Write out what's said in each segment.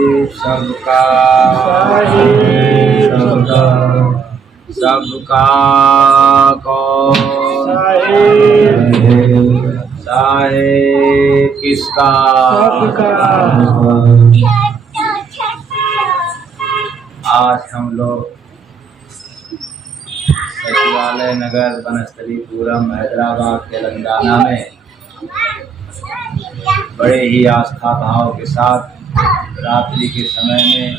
सबका सबका कौन साहेब किसका आज हम लोग सचिवालय नगर बनस्थलीपुरम हैदराबाद तेलंगाना में बड़े ही आस्था भाव के साथ रात्रि के समय में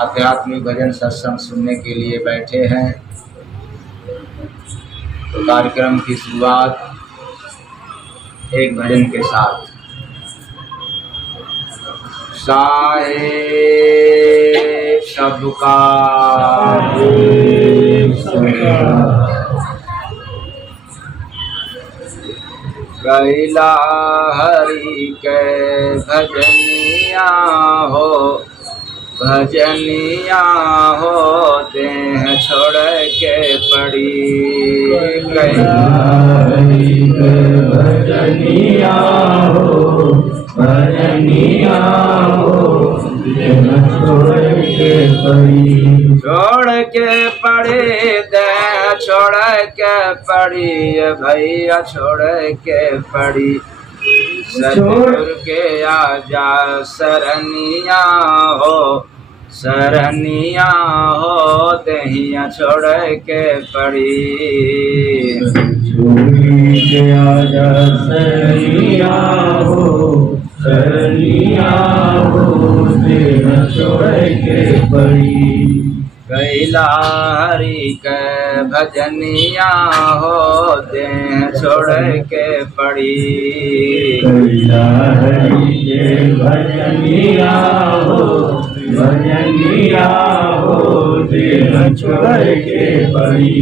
आध्यात्मिक भजन सत्संग सुनने के लिए बैठे हैं। तो कार्यक्रम की शुरुआत एक भजन के साथ। साहेब सबका कैला हरि के भजनिया हो देह छोड़ के पड़ी कैला हरि के भजनिया हो देह छोड़ के पड़ी देह छोड़ के पड़ी भैया छोड़ के पड़ी सतगुरु के आजा सरनिया हो दहिया छोड़ के पड़ी के आजा सरनिया हो दहिया छोड़ के पड़ी कैला हरि के भजनिया हो देह छोड़ के पड़ी कैला हरि के भजनिया हो देह छोड़ के पड़ी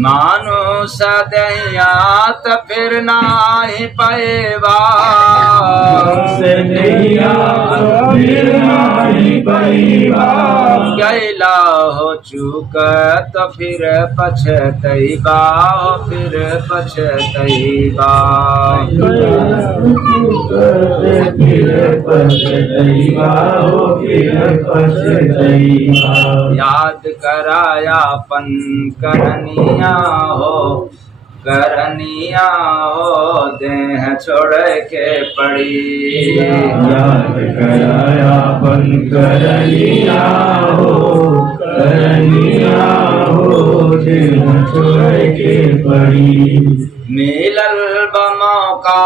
मानो सदैया तो फिर नाही पैवा कैला हो चूक तो फिर पछतैबा याद कराया पन करनिया हो देह छोड़ के पड़ी याद कराया पन करनिया हो देह छोड़ के पड़ी मिलल बमौका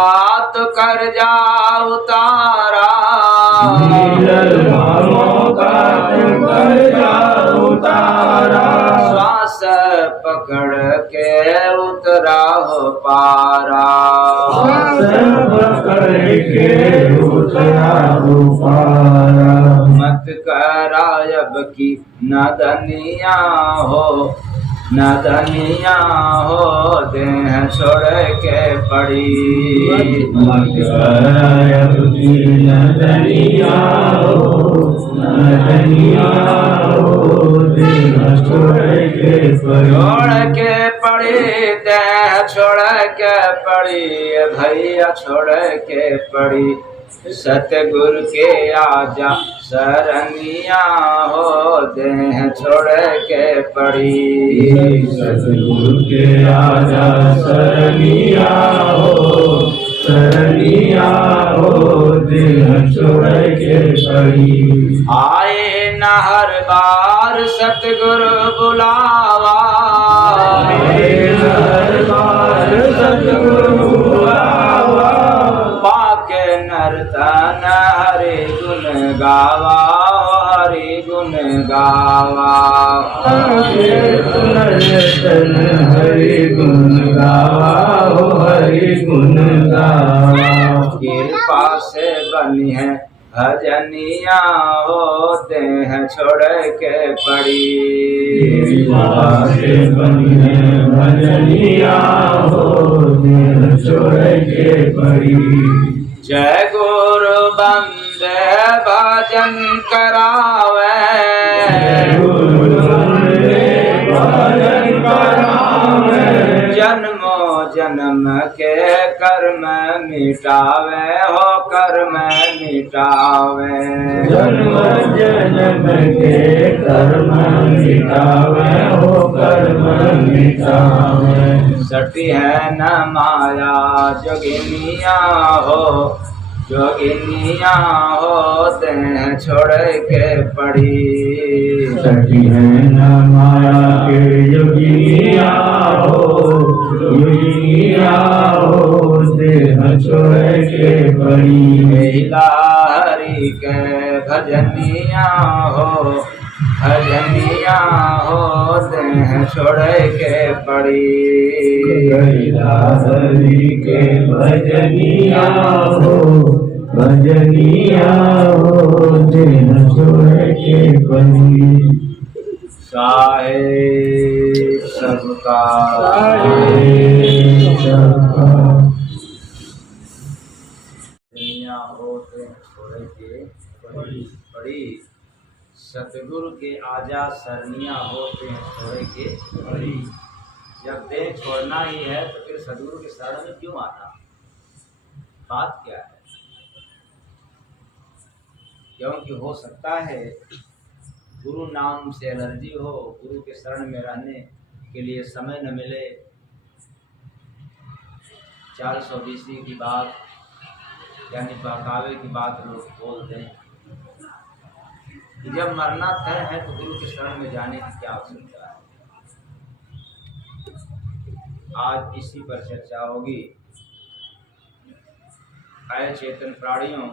तो कर जा उतारा श्वास पकड़ के उतरा हो पारा मत करायब की नदनिया हो देह छोड़ के पड़ी मत करायब की नदनिया हो देह छोड़ के पड़ी देह छोड़ के पड़ी भैया छोड़ के पड़ी सतगुरु के आजा सरनिया हो देह छोड़ के पड़ी सतगुरु के आजा सरनिया हो देह छोड़ के पड़ी आए न हर बार सतगुरु बुलावा पाके नर्तन हरि गुण गावा हरि गुण गावा कृपा से बनी है भजनिया हो देह छोड़ के पड़ी भजनिया हो देह छोड़ के पड़ी जय गुरु बंदे भजन करावे जन्मों जन्म जन्म के कर्म मिटावे हो कर्म मिटावे। जन्म जन्म के कर्म मिटावे हो कर्म मिटावे। सटी है न माया जोगिनिया हो जोगिनिया हो देह छोड़ के पड़ी। सटी है न माया के योगिनिया हो योगिनिया हो देह छोड़ के पड़ी। महिला हरि के भजनिया हो भजनिया हो देह छोड़ के पड़ी। गैला हरि के भजनिया हो भजनिया हो देह छोड़ के पड़ी। साहेब सबका सबका दुनिया हो देह छोड़ के पड़ी। सतगुरु के आजा सरनिया हो देह छोड़ के पड़ी। जब देह छोड़ना ही है तो फिर सतगुरु के शरण में क्यों आना? बात क्या है? क्योंकि हो सकता है गुरु नाम से एलर्जी हो, गुरु के शरण में रहने के लिए समय न मिले। 420 की बात यानी बहकावे की बात लोग बोल दें कि जब मरना तय है तो गुरु के शरण में जाने की क्या आवश्यकता है। आज इसी पर चर्चा होगी। ऐ चेतन प्राणियों,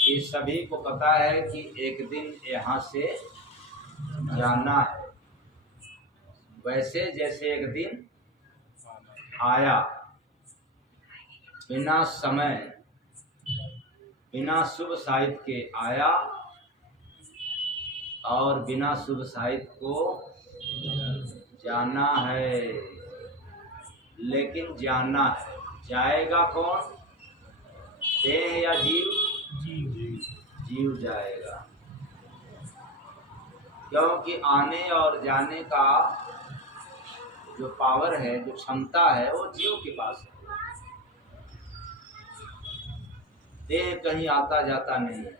ये सभी को पता है कि एक दिन यहाँ से जाना है। वैसे जैसे एक दिन आया, बिना समय बिना शुभ साहित्य के आया और बिना शुभ साहित्य को जाना है। लेकिन जाना है, जाएगा कौन? देह या जीव? जीव जाएगा। क्योंकि आने और जाने का जो पावर है, जो क्षमता है, वो जीव के पास है। देह कहीं आता जाता नहीं है।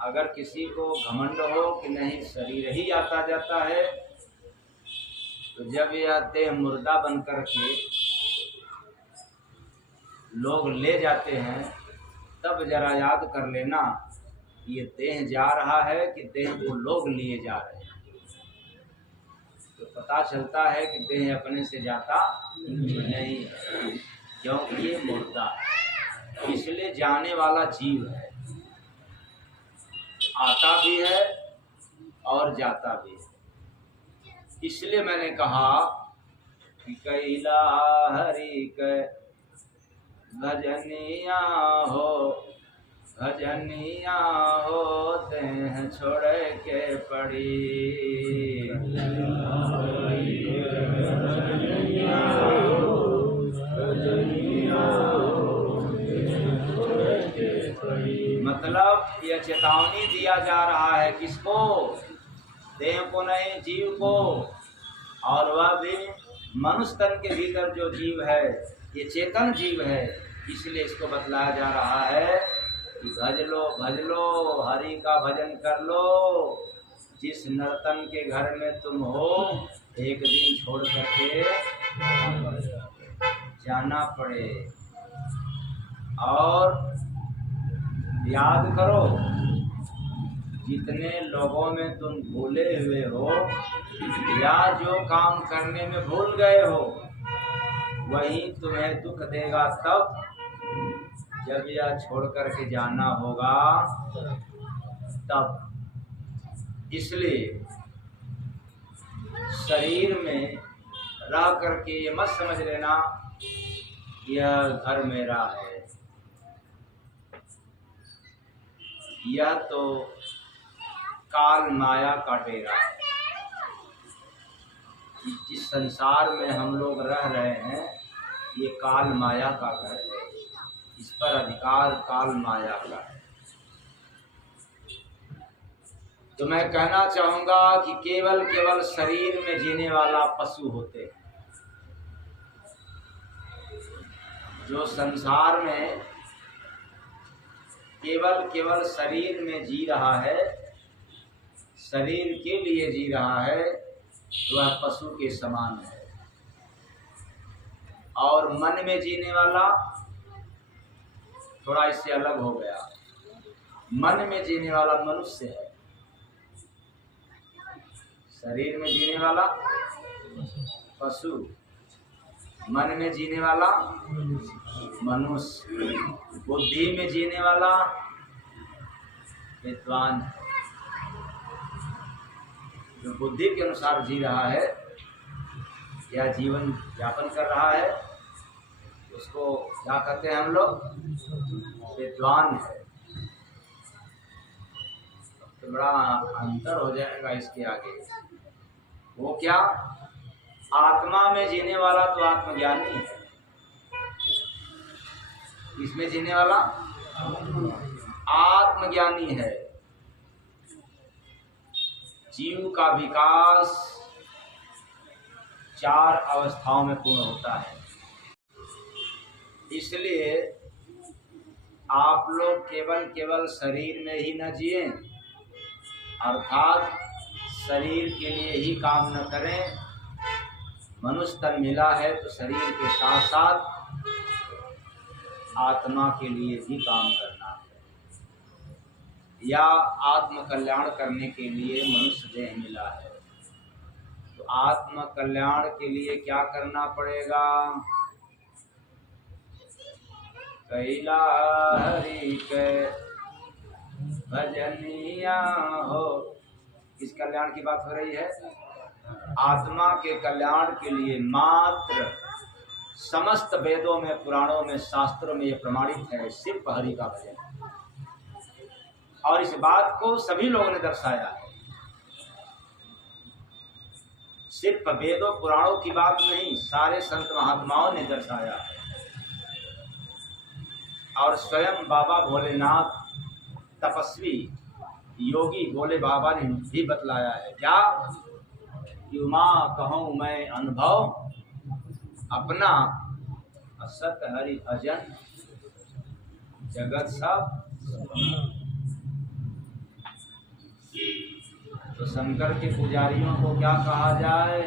अगर किसी को घमंड हो कि नहीं शरीर ही आता जाता है, तो जब यह देह मुर्दा बनकर के लोग ले जाते हैं, तब जरा याद कर लेना ये देह जा रहा है कि देह को लोग लिए जा रहे हैं। तो पता चलता है कि देह अपने से जाता नहीं, क्योंकि ये मुर्दा है। इसलिए जाने वाला जीव है, आता भी है और जाता भी है। इसलिए मैंने कहा कि कैला हरि के भजनिया हो भजनिया हो देह छोड़ के पड़ी। मतलब यह चेतावनी दिया जा रहा है किसको? देह को नहीं, जीव को। और वह भी मनुष्य तन के भीतर जो जीव है, ये चेतन जीव है। इसलिए इसको बतलाया जा रहा है कि भज लो हरि का भजन कर लो। जिस नर्तन के घर में तुम हो, एक दिन छोड़ करके जाना पड़े। और याद करो, जितने लोगों में तुम भूले हुए हो या जो काम करने में भूल गए हो, वही तुम्हें दुख देगा तब जब यह छोड़ करके जाना होगा तब। इसलिए शरीर में रह करके ये मत समझ लेना यह घर मेरा है। यह तो काल माया का डेरा है। जिस संसार में हम लोग रह रहे हैं, ये काल माया का घर है। इस पर अधिकार काल माया का है। तो मैं कहना चाहूँगा कि केवल शरीर में जीने वाला पशु होते हैं। जो संसार में केवल शरीर में जी रहा है, शरीर के लिए जी रहा है, वह पशु के समान है। और मन में जीने वाला थोड़ा इससे अलग हो गया। मन में जीने वाला मनुष्य है, शरीर में जीने वाला पशु, मन में जीने वाला मनुष्य, बुद्धि में जीने वाला विद्वान है। जो बुद्धि के अनुसार जी रहा है या जीवन यापन कर रहा है, उसको क्या कहते हैं हम लोग? विद्वान है। तो बड़ा अंतर हो जाएगा इसके आगे। वो क्या? आत्मा में जीने वाला तो आत्मज्ञानी है। इसमें जीने वाला आत्मज्ञानी है। जीव का विकास 4 अवस्थाओं में पूर्ण होता है। इसलिए आप लोग केवल शरीर में ही न जिए, अर्थात शरीर के लिए ही काम न करें। मनुष्य तन मिला है तो शरीर के साथ साथ आत्मा के लिए भी काम करना है, या आत्म कल्याण करने के लिए मनुष्य देह मिला है। तो आत्म कल्याण के लिए क्या करना पड़ेगा? कैला हरि के भजनिया हो। किस कल्याण की बात हो रही है? आत्मा के कल्याण के लिए मात्र समस्त वेदों में, पुराणों में, शास्त्रों में यह प्रमाणित है, सिर्फ हरि का भजन। और इस बात को सभी लोगों ने दर्शाया है। सिर्फ वेदों पुराणों की बात नहीं, सारे संत महात्माओं ने दर्शाया है। और स्वयं बाबा भोलेनाथ तपस्वी योगी भोले बाबा ने भी बतलाया है। क्या? कि माँ कहूँ मैं अनुभव अपना, असत हरि भजन जगत सब। तो शंकर के पुजारियों को क्या कहा जाए?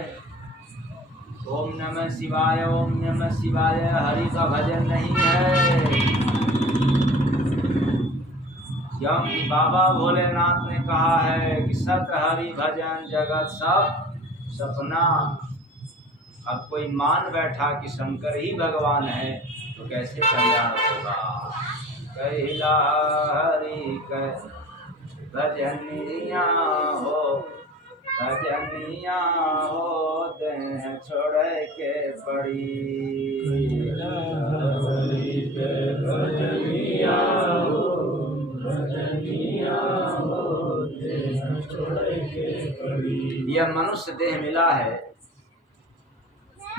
ओम नमः शिवाय, ओम नमः शिवाय। हरि का भजन नहीं है। क्योंकि बाबा भोलेनाथ ने कहा है कि सत हरि भजन जगत सब सपना। अब कोई मान बैठा कि शंकर ही भगवान है तो कैसे कल्याण होगा? कैला हरि कै भजनिया हो, भजनिया हो, देह छोड़ के पड़ी। हरि के भजनिया हो, भजनिया हो, देह छोड़ के पड़ी। यह मनुष्य देह मिला है,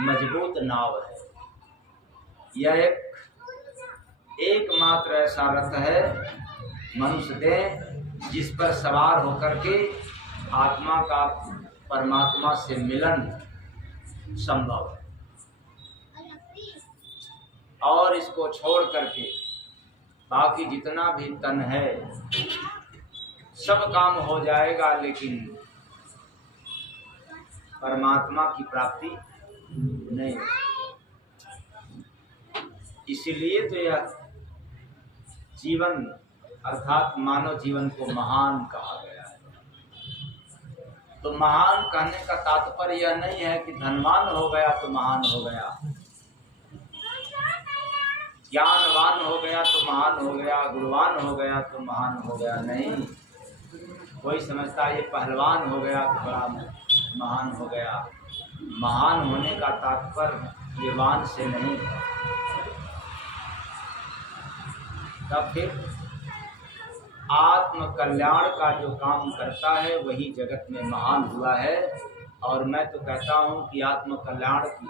मजबूत नाव है। यह एकमात्र ऐसा रथ है मनुष्य देह, जिस पर सवार होकर के आत्मा का परमात्मा से मिलन संभव है। और इसको छोड़ करके बाकी जितना भी तन है सब काम हो जाएगा, लेकिन परमात्मा की प्राप्ति नहीं। इसीलिए तो यह जीवन अर्थात मानव जीवन को महान कहा गया है। तो महान कहने का तात्पर्य यह नहीं है कि धनवान हो गया तो महान हो गया, ज्ञानवान हो गया तो महान हो गया, गुणवान हो गया तो महान हो गया। नहीं, कोई समझता है ये पहलवान हो गया तो बड़ा महान हो गया। महान होने का तात्पर्य ये वान से नहीं। तब फिर आत्म कल्याण का जो काम करता है वही जगत में महान हुआ है। और मैं तो कहता हूँ कि आत्म कल्याण की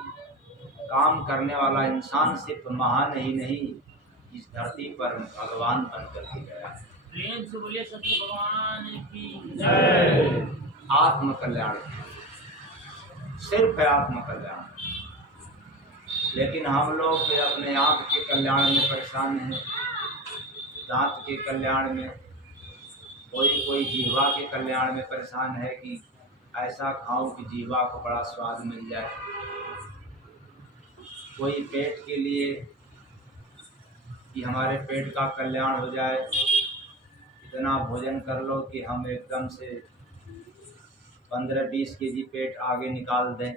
काम करने वाला इंसान सिर्फ महान ही नहीं, इस धरती पर भगवान बनकर के गया है। प्रेम से बोलिए सच्चे भगवान की जय। आत्म कल्याण सिर्फ है, आत्म कल्याण। लेकिन हम लोग अपने आँख के कल्याण में परेशान हैं, दांत के कल्याण में, कोई जीवा के कल्याण में परेशान है कि ऐसा खाऊं कि जीवा को बड़ा स्वाद मिल जाए, कोई पेट के लिए कि हमारे पेट का कल्याण हो जाए, इतना भोजन कर लो कि हम एकदम से 15-20 केजी पेट आगे निकाल दें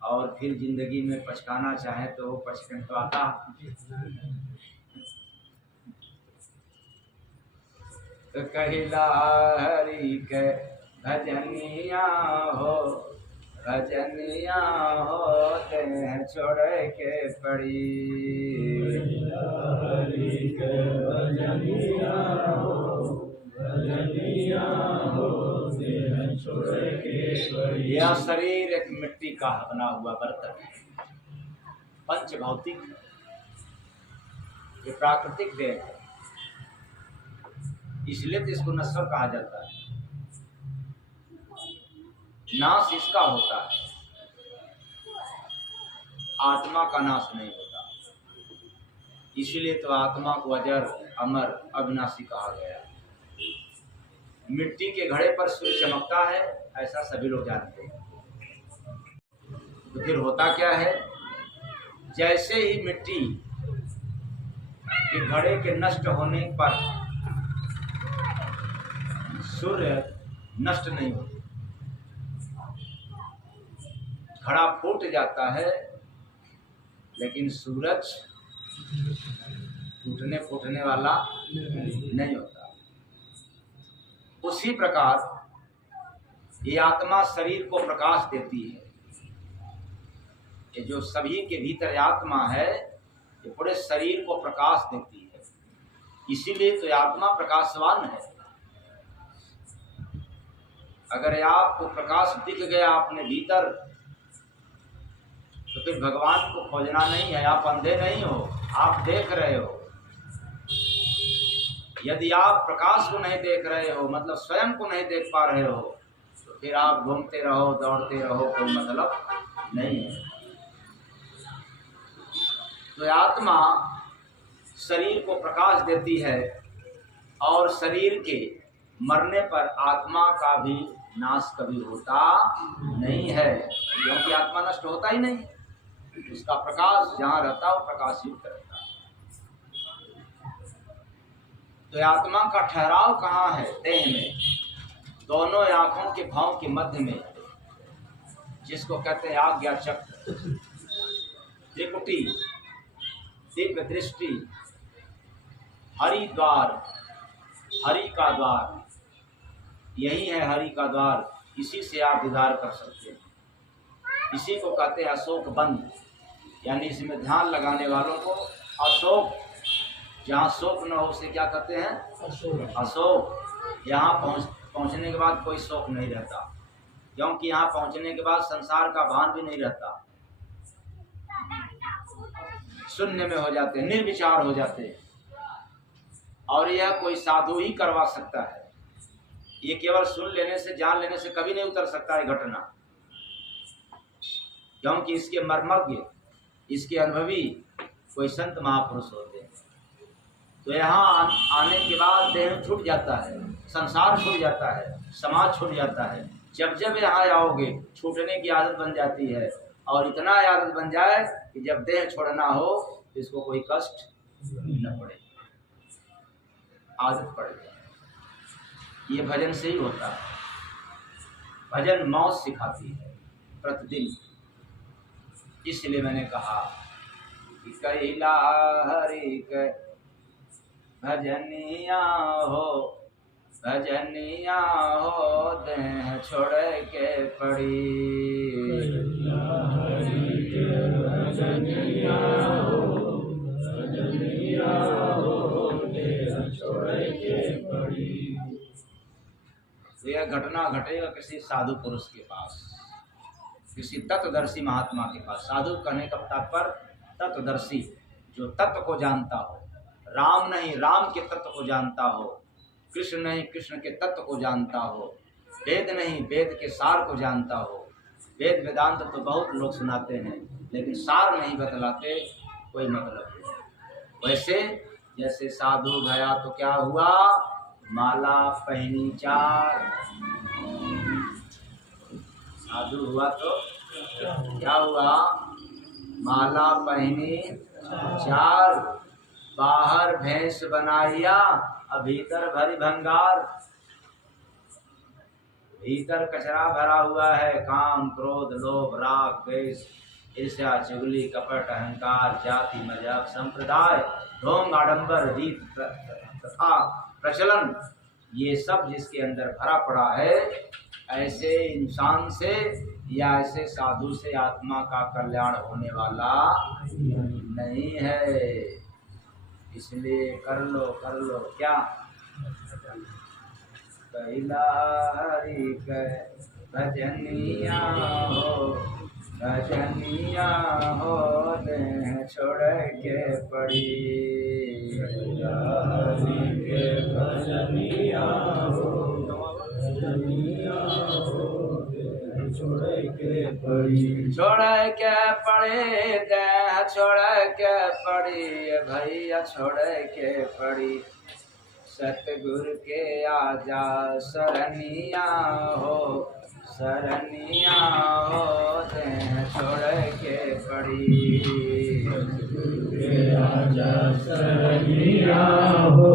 और फिर जिंदगी में पछताना चाहें तो वो पछताने तो आता। तो कहिला हरि के भजनिया हो, भजनिया होते हैं छोड़ के पड़ी। हरि के भजनिया हो, भजनिया होते हैं छोड़ के पड़ी। यह शरीर एक मिट्टी का बना हुआ बर्तन है, पंच भौतिक, ये प्राकृतिक देह है, इसलिए तो इसको नश्वर कहा जाता है। नाश इसका होता है, आत्मा का नाश नहीं होता, इसलिए तो आत्मा को अजर अमर अविनाशी कहा गया। मिट्टी के घड़े पर सूर्य चमकता है, ऐसा सभी लोग जानते हैं। तो फिर होता क्या है, जैसे ही मिट्टी के घड़े के नष्ट होने पर सूर्य नष्ट नहीं होता, घड़ा फूट जाता है, लेकिन सूरज टूटने फूटने वाला नहीं होता। उसी प्रकार ये आत्मा शरीर को प्रकाश देती है। ये जो सभी के भीतर आत्मा है, ये पूरे शरीर को प्रकाश देती है, इसीलिए तो आत्मा प्रकाशवान है। अगर आपको प्रकाश दिख गया अपने भीतर, तो फिर भगवान को खोजना नहीं है, आप अंधे नहीं हो, आप देख रहे हो। यदि आप प्रकाश को नहीं देख रहे हो, मतलब स्वयं को नहीं देख पा रहे हो, तो फिर आप घूमते रहो, दौड़ते रहो, कोई मतलब नहीं है। तो आत्मा शरीर को प्रकाश देती है, और शरीर के मरने पर आत्मा का भी नाश कभी होता नहीं है, क्योंकि आत्मा नष्ट होता ही नहीं, उसका प्रकाश जहाँ रहता है वो प्रकाश युक्त रहता है। तो आत्मा का ठहराव कहाँ है? देह में, दोनों आँखों के भाव के मध्य में, जिसको कहते हैं आज्ञा चक्र, त्रिपुटी, दिव्य दृष्टि, हरि द्वार, हरि का द्वार, यही है हरि का द्वार, इसी से आप दीदार कर सकते हैं। इसी को कहते हैं अशोक बंद, यानी इसमें ध्यान लगाने वालों को अशोक, जहाँ शोक न हो उसे क्या कहते हैं? अशोक। यहाँ पहुँचने के बाद कोई शोक नहीं रहता, क्योंकि यहाँ पहुँचने के बाद संसार का भान भी नहीं रहता, शून्य में हो जाते, निर्विचार हो जाते। और यह कोई साधु ही करवा सकता है, ये केवल सुन लेने से, जान लेने से कभी नहीं उतर सकता है घटना, क्योंकि इसके मर्मज्ञ, इसके अनुभवी कोई संत महापुरुष होते हैं। तो यहाँ आने के बाद देह छूट जाता है, संसार छूट जाता है, समाज छूट जाता है। जब जब यहाँ आओगे छूटने की आदत बन जाती है, और इतना आदत बन जाए कि जब देह छोड़ना हो तो इसको कोई कष्ट न पड़े, आदत पड़ जाए। ये भजन से ही होता है, भजन मौत सिखाती है प्रतिदिन। इसलिए मैंने कहा कि कहिला हरि के भजनिया हो, भजनिया हो देह छोड़ के पड़ी। हरि के भजनिया हो, भजनिया हो देह छोड़ के पड़ी। तो यह घटना घटेगा किसी साधु पुरुष के पास, किसी तत्वदर्शी महात्मा के पास। साधु कहने का तात्पर्य तत्वदर्शी, जो तत्व को जानता हो, राम नहीं राम के तत्व को जानता हो, कृष्ण नहीं कृष्ण के तत्व को जानता हो, वेद नहीं वेद के सार को जानता हो, वेद वेदांत तो बहुत लोग सुनाते हैं, लेकिन सार नहीं बतलाते, कोई मतलब नहीं। वैसे जैसे साधु गया तो क्या हुआ, माला पहनी 4, साधु हुआ तो क्या हुआ, माला पहनी 4, बाहर भैंस बनाया, भीतर भरी भंगार, भीतर कचरा भरा हुआ है, काम क्रोध लोभ राग द्वेष ईर्ष्या चुगली कपट अहंकार जाति मजहब संप्रदाय ढोंग आडंबर रीत तथा प्रचलन, ये सब जिसके अंदर भरा पड़ा है, ऐसे इंसान से या ऐसे साधु से आत्मा का कल्याण होने वाला नहीं है। इसलिए कर लो क्या, कैला हरि के भजनिया हो देह छोड़ के पड़ी, कैला हरि के भजनिया हो छोड़ के पड़ी, छोड़ के पड़ी देह छोड़ के पड़ी, भैया छोड़ के पड़ी, सतगुरु के आजा शरणिया हो देह छोड़ के पड़ी, सतगुरु के आजा शरणिया हो